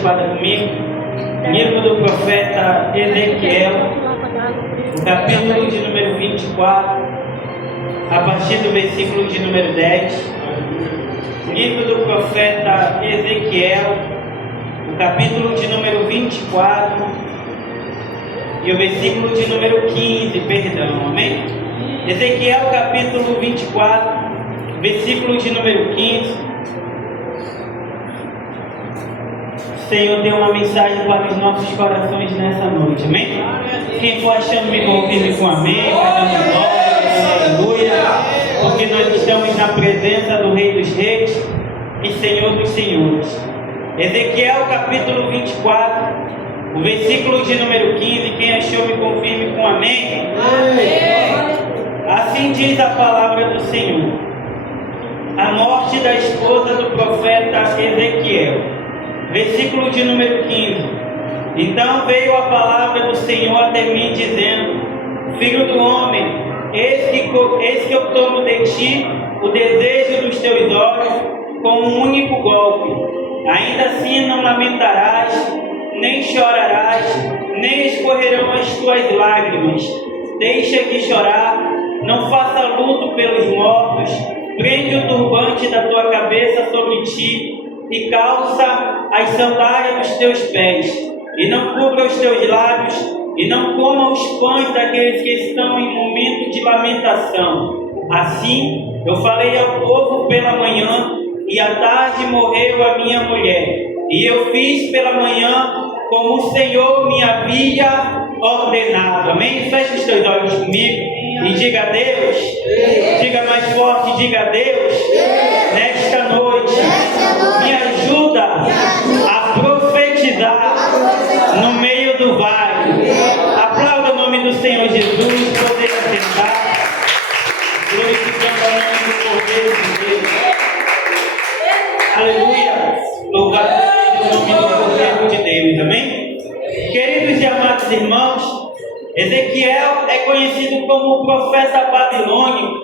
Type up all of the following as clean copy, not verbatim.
espada comigo. Livro do profeta Ezequiel, capítulo de número 24, a partir do versículo de número 10. Livro do profeta Ezequiel, o capítulo de número 24 e o versículo de número 15, perdão, amém? Ezequiel, capítulo 24, versículo de número 15. O Senhor tem uma mensagem para os nossos corações nessa noite, amém? Quem for achando, me confirme com amém, vai dando glória, aleluia, porque nós estamos na presença do Rei dos Reis e Senhor dos Senhores. Ezequiel, capítulo 24, o versículo de número 15, quem achou, me confirme com amém. Amém. Assim diz a palavra do Senhor: a morte da esposa do profeta Ezequiel. Versículo de número 15. Então veio a palavra do Senhor até mim, dizendo: Filho do homem, eis que eu tomo de ti o desejo dos teus olhos com um único golpe. Ainda assim não lamentarás, nem chorarás, nem escorrerão as tuas lágrimas. Deixa de chorar, não faça luto pelos mortos. Prende o turbante da tua cabeça sobre ti e calça as sandálias dos teus pés, e não cubra os teus lábios, e não coma os pães daqueles que estão em momento de lamentação. Assim eu falei ao povo pela manhã, e à tarde morreu a minha mulher. E eu fiz pela manhã como o Senhor me havia ordenado. Amém? Feche os teus olhos comigo e diga a Deus, diga mais forte, diga a Deus, nesta noite, me ajuda a profetizar no meio do vale. Aplauda o nome do Senhor Jesus, poder assentar, glorificando o nome do Cordeiro de Deus. Aleluia, louvado seja o nome do Cordeiro de Deus, amém? Queridos e amados irmãos, Ezequiel é conhecido como o profeta babilônico.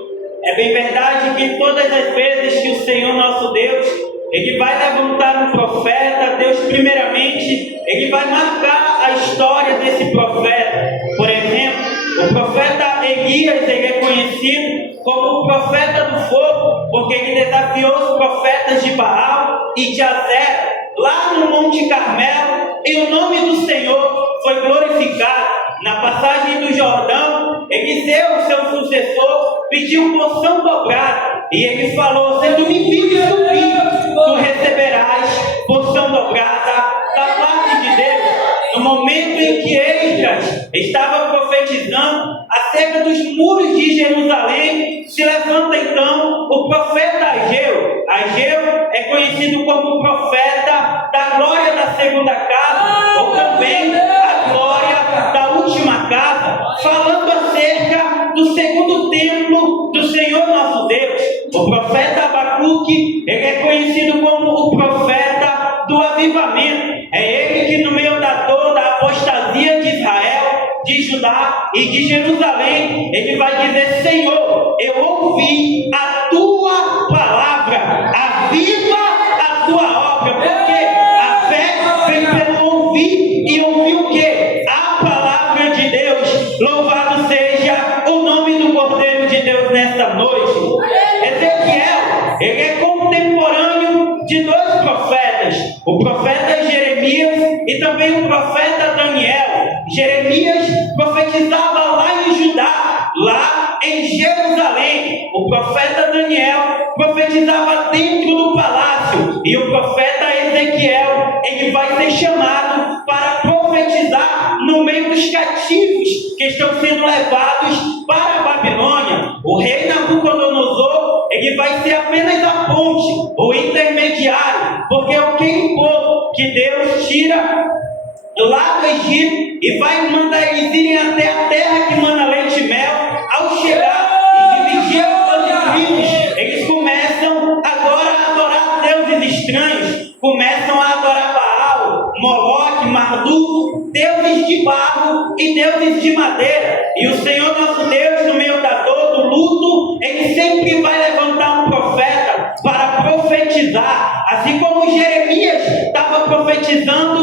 É bem verdade que todas as vezes que o Senhor nosso Deus, Ele vai levantar um profeta, Deus primeiramente, Ele vai marcar a história desse profeta. Por exemplo, o profeta Elias, ele é conhecido como o profeta do fogo, porque ele desafiou os profetas de Baal e de Azera, lá no Monte Carmelo, e o nome do Senhor foi glorificado. Na passagem do Jordão, Eliseu, seu sucessor, pediu porção dobrada, e ele falou: se tu me vires subir, tu receberás porção dobrada da parte de Deus. No momento em que Esdras estava profetizando acerca dos muros de Jerusalém, se levanta então o profeta Ageu. Ageu é conhecido como o profeta da glória da segunda casa, ou também a glória da última casa, falando acerca do segundo templo do Senhor nosso Deus. O profeta Abacuque, ele é conhecido como o profeta do avivamento. É ele que no meio da dor, da apostasia de Israel, de Judá e de Jerusalém, ele vai dizer: Senhor, eu ouvi a tua palavra, aviva a tua obra, porque a fé vem pelo ouvir, e ouvir o quê? A palavra de Deus. Louvado seja o nome do Cordeiro de Deus nesta noite. Ezequiel, ele é contemporâneo de dois profetas, o profeta Jeremias e também o profeta Daniel. Jeremias profetizava lá em Judá, lá em Jerusalém. O profeta Daniel profetizava dentro do palácio, e o profeta Ezequiel, ele vai ser chamado para profetizar no meio dos cativos que estão sendo levados para a Babilônia. O rei Nabucodonosor, ele vai ser apenas a ponte, o intermediário, porque é aquele povo que Deus tira lá do Egito e vai mandar eles irem até a terra que mana leite e mel. Ao chegar e dividir as tribos, eles começam agora a adorar deuses estranhos, começam a adorar Baal, Moloque, Marduk, deuses de barro e deuses de madeira. E o Senhor nosso Deus, no meio da dor, do luto, ele sempre vai levantar um profeta para profetizar. Assim como Jeremias estava profetizando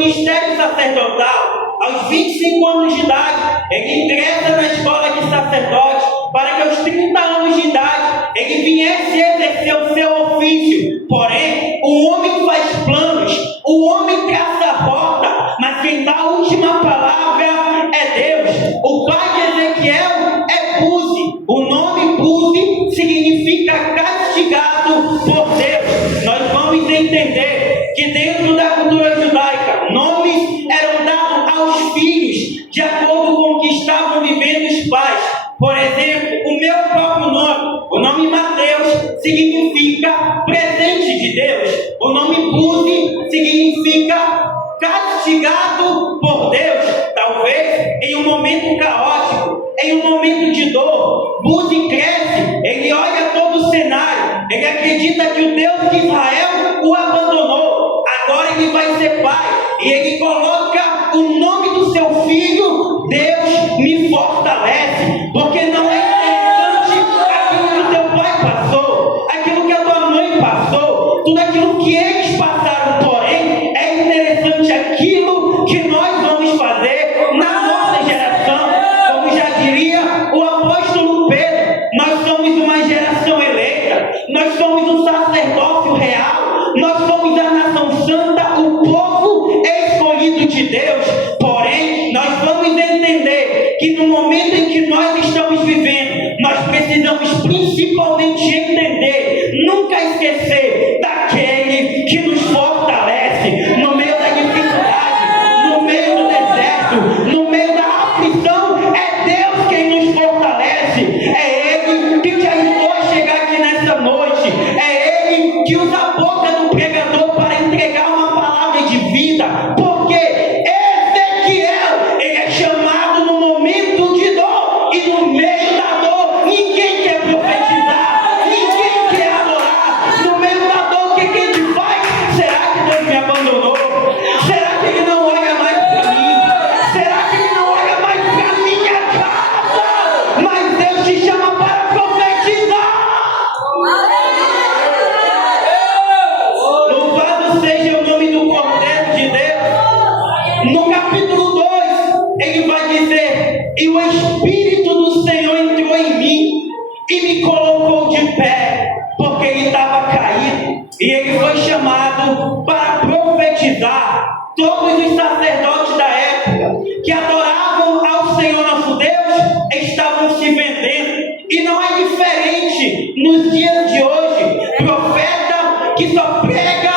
ministério sacerdotal, aos 25 anos de idade, ele ingressa na escola de sacerdote, para que aos 30 anos de idade, ele viesse exercer o seu ofício. Porém, o homem faz planos, o homem traça a rota, mas quem dá a última palavra é Deus. O pai de Ezequiel é Buzi. O nome Buzi significa castigado por Deus. Nós vamos entender que dentro da cultura judaica, nomes eram dados aos filhos de acordo com o que estavam vivendo os pais. Por exemplo, o meu próprio nome, o nome Mateus, significa presente de Deus. O nome Buzi significa castigado por Deus. Talvez em um momento caótico, em um momento de dor, Buzi cresce, ele olha todo o cenário, ele acredita que o Deus de Israel o abandonou. Agora ele vai ser pai, e ele coloca o nome do seu filho, Deus me fortalece, porque não é interessante aquilo que o teu pai passou, aquilo que a tua mãe passou, tudo aquilo que eles passaram, porém, é interessante aquilo que nós vamos fazer na nossa geração. Como já diria o apóstolo Pedro, nós somos uma geração eleita, nós somos um sacerdócio real, nós somos a nação santa, o povo escolhido de Deus. Porém, nós vamos entender que no momento em que nós estamos vivendo, nós precisamos principalmente entender, nunca esquecer daquele que nos fortalece no meio da dificuldade, no meio do deserto, no meio da aflição. É Deus quem nos fortalece, é Ele que te ajudou a chegar aqui nessa noite, é Ele que usa a boca do pregador para entregar uma palavra de vida, porque Ezequiel, ele é chamado no momento de dor, e no meio da dor ninguém quer profetizar, ninguém quer adorar. No meio da dor, o que a gente faz? Será que Deus me abandonou? Será que Ele não olha mais para mim? Será que Ele não olha mais para minha casa? Mas Deus te chama para profetizar. Louvado seja o nome do Cordeiro de Deus. No capítulo 2, ele vai dizer: e o Espírito do Senhor entrou em mim e me colocou de pé, porque ele estava caído, e ele foi chamado para profetizar. Todos os sacerdotes da época que adoravam ao Senhor nosso Deus estavam se vendendo, e não é diferente nos dias de hoje. Profeta que só prega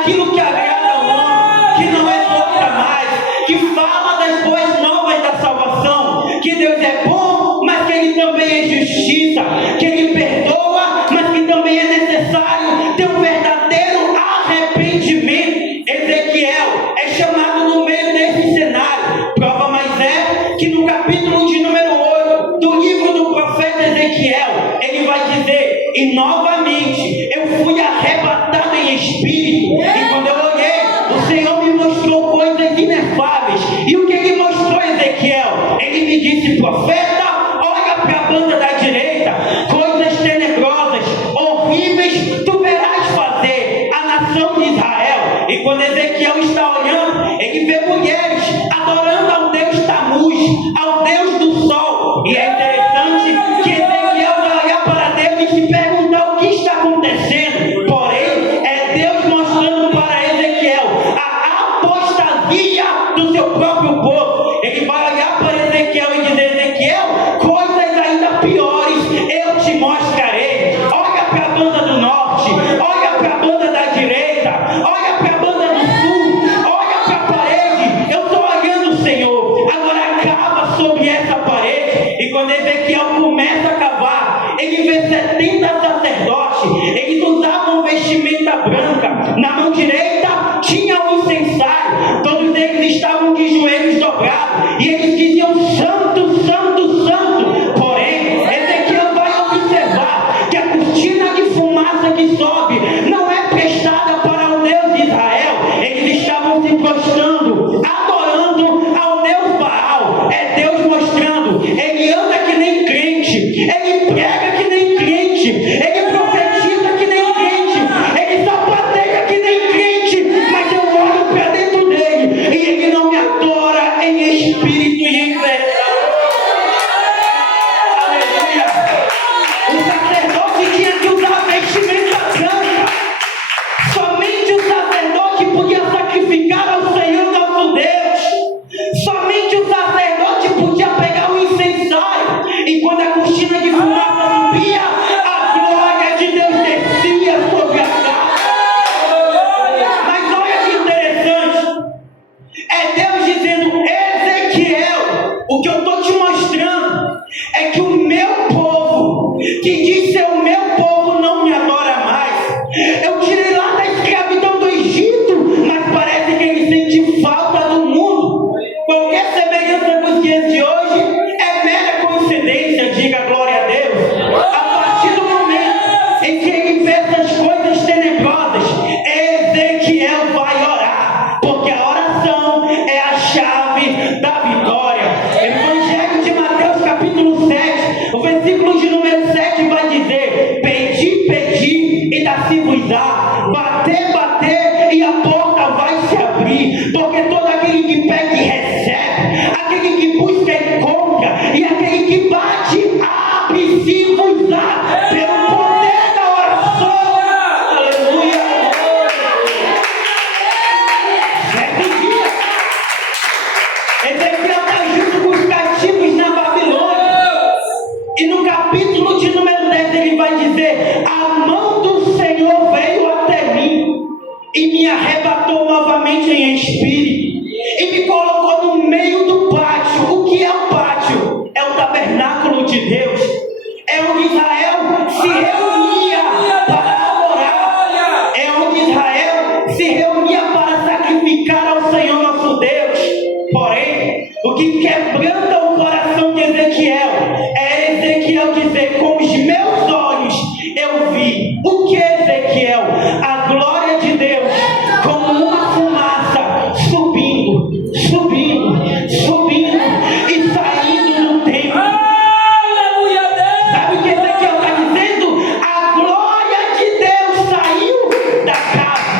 aquilo que agrada ao homem, que não exorta mais, que fala das boas novas da salvação, que Deus é bom, mas que Ele também é justiça, que Ele perdoa, mas que também é necessário ter um verdadeiro arrependimento. Ezequiel é chamado no meio desse cenário. Prova mais é que no capítulo de número 8 do livro do profeta Ezequiel, ele vai dizer: e novamente eu fui arrebatado em espírito, e quando eu olhei, o Senhor me mostrou coisas inefáveis. E o que Ele mostrou, Ezequiel? Ele me disse: profeta, olha para a banda da direita, coisas tenebrosas, horríveis, tu verás fazer a nação de Israel. E quando Ezequiel está olhando, ele vê mulheres adorando ao Deus Tamuz, ao Deus do sol. E é interessante que Ezequiel vai olhar para Deus e se perguntar o que está acontecendo. Porém, é Deus mostrando para Ezequiel a apostasia do seu próprio povo. Ele vai olhar para Ezequiel e dizer: Ezequiel, coisas ainda piores eu te mostrarei. Olha para a banda do norte, olha para a banda da direita, olha para a banda do sul, olha para a parede. Eu estou olhando, Senhor, agora cava sobre essa parede. E quando Ezequiel começa a cavar, ele vê 70 sacerdotes. Eles usavam vestimenta branca, na mão direita tinha o incensário, todos eles estavam de joelhos dobrados, e eles diziam: santo, santo, santo. Porém, Ezequiel vai observar que a cortina de fumaça que sobe não é prestada para o Deus de Israel, e me arrebatou novamente em espírito e me colocou no meio do pátio. O que é o pátio? É o tabernáculo de Deus. É onde Israel se reunia para adorar. É onde Israel se reunia para sacrificar ao Senhor nosso Deus. Porém, o que quebranta o coração de Ezequiel é Ezequiel dizer: com os meus olhos eu vi. O que é Ezequiel? A glória de Deus como uma fumaça subindo, subindo, subindo e saindo do templo. Sabe o que Ezequiel está dizendo? A glória de Deus saiu da casa.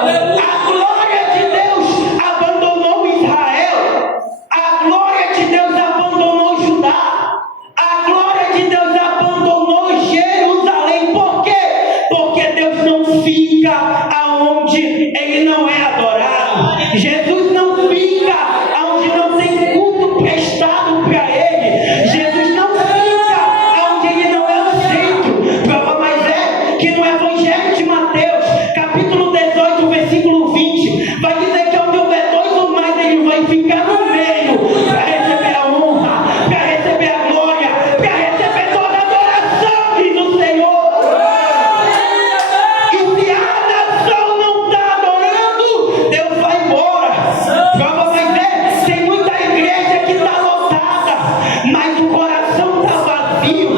A glória de Deus abandonou Israel. A glória de Deus abandonou Judá. A glória de Deus abandonou Jerusalém. Por quê? Porque Deus não fica aonde Ele não é adorado. Jesus não fica aonde não tem culto prestado para Ele. Jesus não fica aonde Ele não é aceito. Prova mais é que no Evangelho de Mateus, capítulo 18, versículo 20, vai dizer que onde houver dois ou mais, Ele vai ficar no meio para receber a honra, para receber a glória, para receber toda a adoração, diz o Senhor. E se a nação não está adorando, Deus vai embora. Prova mais é, tem muita igreja que está lotada, mas o coração está vazio.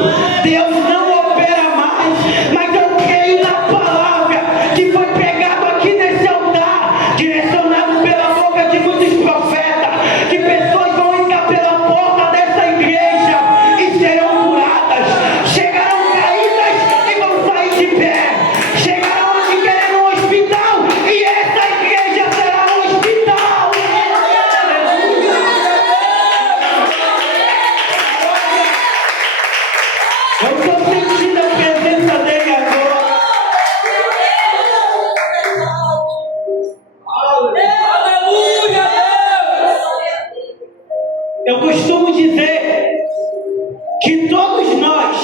Deus não opera mais. Mas eu creio na palavra que foi pregado aqui nesse altar, direcionado pela boca de muitos profetas, que pessoas vão entrar pela porta dessa igreja e serão curadas, chegarão caídas e vão sair de pé, chegarão onde querem um hospital e essa igreja será um hospital. Eu estou sentindo a presença dele agora. Eu costumo dizer que todos nós,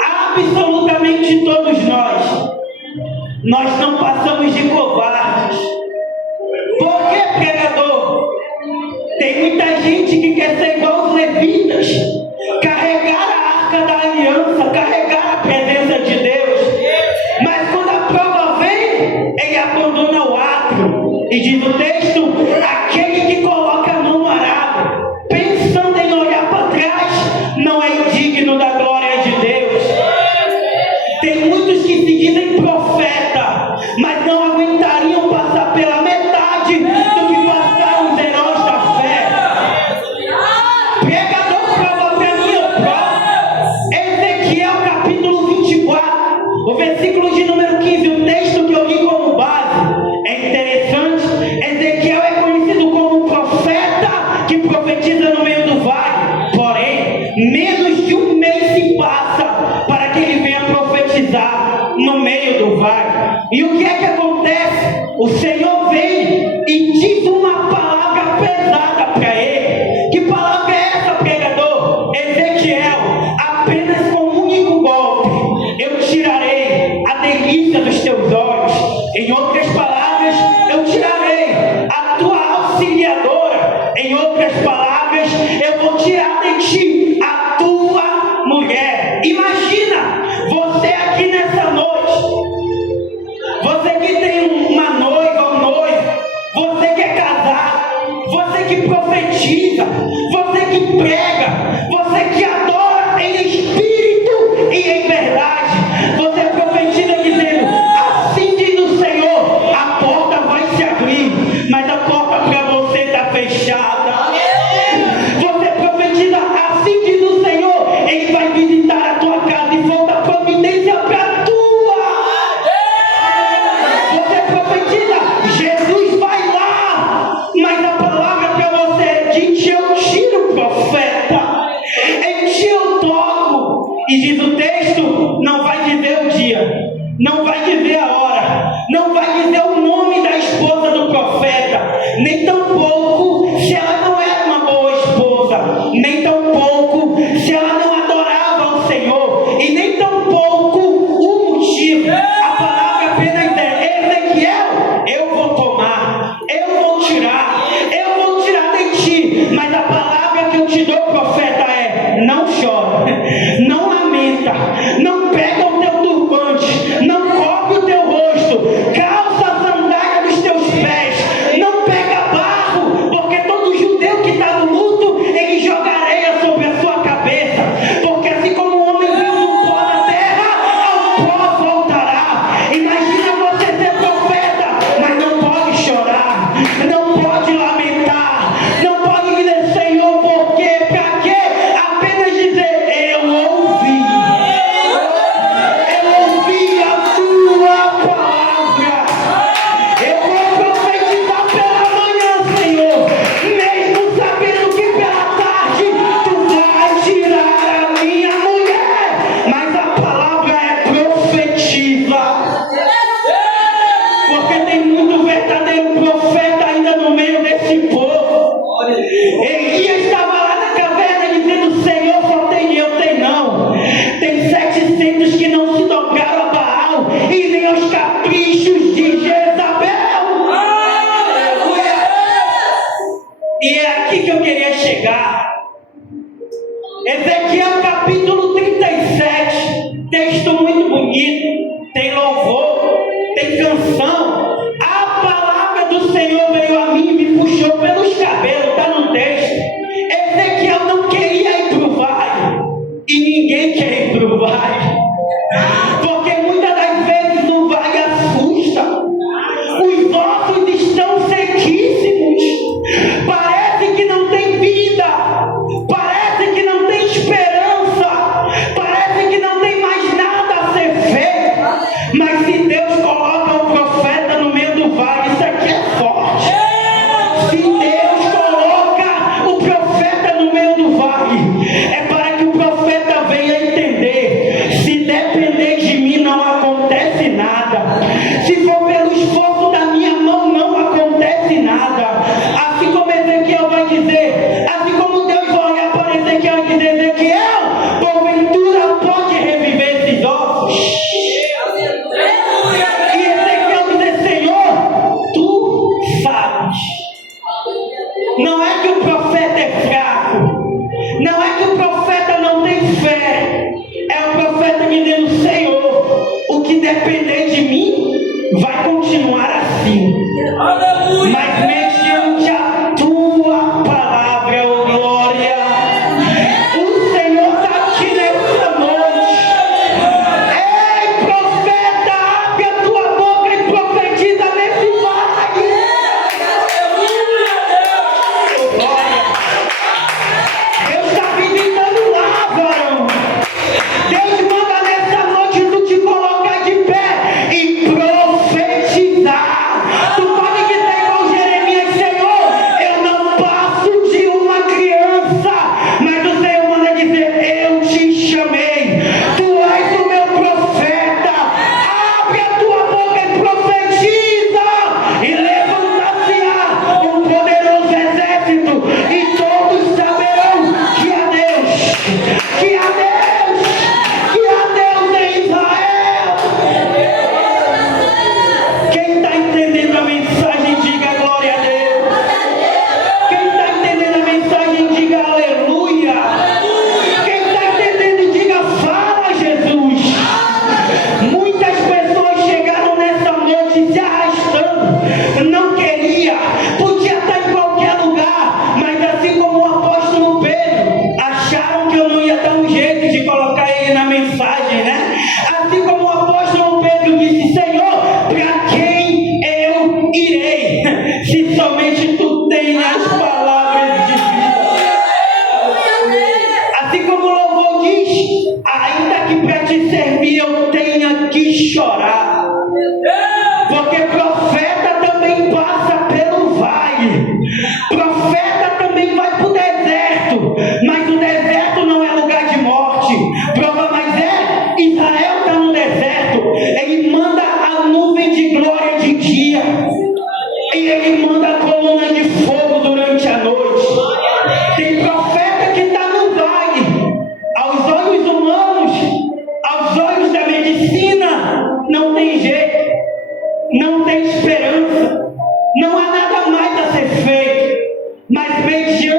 absolutamente todos nós não passamos de covardes. Por que, pregador? Tem muita gente que quer ser igual os levitas, carregar a arca da aliança, carregar a presença de Deus, mas quando a prova vem, ele abandona o ato. E diz o texto: aquele que coloca a mão no arado, pensando em olhar para trás, não é indigno da glória de Deus. Tem muitos que se dizem profeta, mas não aguentariam passar pela metade do que passaram os heróis da fé. Pregador, prova para mim, eu provo. Ezequiel capítulo 24, o versículo de número 15, o texto que eu li como base. É interessante, Ezequiel é conhecido como um profeta que profetiza no meio do vale. Porém, menos de um mês se passa para que ele venha profetizar no meio do vale. E o que é que acontece? O Senhor vem e diz uma palavra pesada para ele. Que palavra é essa, pregador? Ezequiel, apenas com um único golpe eu tirarei a delícia dos teus olhos. Em outras palavras, eu tirarei a tua auxiliadora. Em outras palavras, eu vou tirar de ti a tua mulher. Imagina você aqui nessa noite, você que tem uma noiva ou noivo, você que é casado, você que profetiza, você que prega, você que adora em espírito e em verdade. Você profetiza dizendo: assim diz o Senhor, a porta vai se abrir, mas a porta para você está fechada. Você profetiza: assim diz o Senhor, Ele vai visitar a tua casa e volta a providência para a tua. Você profetiza: Jesus vai lá, mas a palavra para você é: de ti eu tiro o profeta, em ti eu toco. E diz o texto, não vai dizer o dia, não vai dizer a hora, não vai dizer o nome da esposa do profeta, nem tampouco se ela não era uma boa esposa, nem tampouco se ela não adorava o Senhor, e nem tampouco o motivo. A palavra apenas é: Ezequiel, Porque tem muito verdadeiro profeta ainda no meio desse povo. Elias estava lá na caverna dizendo: Senhor, só tem eu, tem não. Tem 700 que não se dobraram a Baal e nem aos caprichos de Jezabel. E é aqui que eu queria chegar. Ezequiel capítulo 37, texto muito bonito, tem louvor, tem canção. A palavra do Senhor veio a mim e me puxou pelos cabelos, está no texto. Ezequiel não queria ir para o vale, e ninguém quer ir para o vale, porque muitas das vezes o vale assusta. Os ossos estão sequíssimos, parece que não tem vida, parece que não tem esperança, parece que não tem mais nada a ser feito. Mas se Deus coloca o profeta no meio do vale, isso aqui é forte. Se Deus coloca o profeta no meio do vale, é para que o profeta venha entender: se depender de mim não acontece nada, se for pelo esforço da minha mão não acontece nada. Assim como Ezequiel vai dizer, assim como Deus vai olhar para Ezequiel e dizer: Ezequiel, porventura pode reviver esses ossos? E Ezequiel dizer: Senhor, tu sabes. Não é que o profeta é fraco, não é que o profeta não tem fé, é o profeta dizendo: Senhor, o que depender de mim vai continuar assim, mas mediante a tua palavra, oh glória. O Senhor está aqui nessa noite. Ei, profeta, abre a tua boca e profetiza nesse vale. Oh, glória. Deus está visitando lá, varão. Deus manda nessa noite tu te colocar de pé e profetizar. Tu pode dizer igual Jeremias: Senhor, eu não passo de uma criança, mas o Senhor manda dizer: eu te chamei, tu és o meu profeta. Abre a tua boca e profetiza, e levanta-se-á um poderoso exército, e todos saberão que há Deus, que há Deus, que há Deus em Israel. Quem está entendendo a mensagem, diga glória a Deus. Quem está entendendo a mensagem, diga aleluia. Quem está entendendo, diga fala, Jesus. Muitas pessoas chegaram nessa noite se arrastando, não queria, podia estar em qualquer lugar, mas assim como o apóstolo Pedro, acharam que eu não ia dar um jeito de colocar ele na mensagem, né? Assim como o apóstolo Pedro disse: Senhor, para quem eu irei, se somente tu tens as palavras de vida? Assim como o louvor diz: ainda que para te servir eu tenha que chorar, porque profeta também passa pelo vale, profeta também vai para o deserto, mas o deserto não é lugar de morte. Prova mais é, Israel está no deserto, ele manda a nuvem de glória de dia, e ele manda a coluna de fogo durante a noite. Tem profeta que está no vale, aos olhos humanos, aos olhos da medicina, não tem jeito, não tem esperança, não há nada mais a ser feito, mas mediante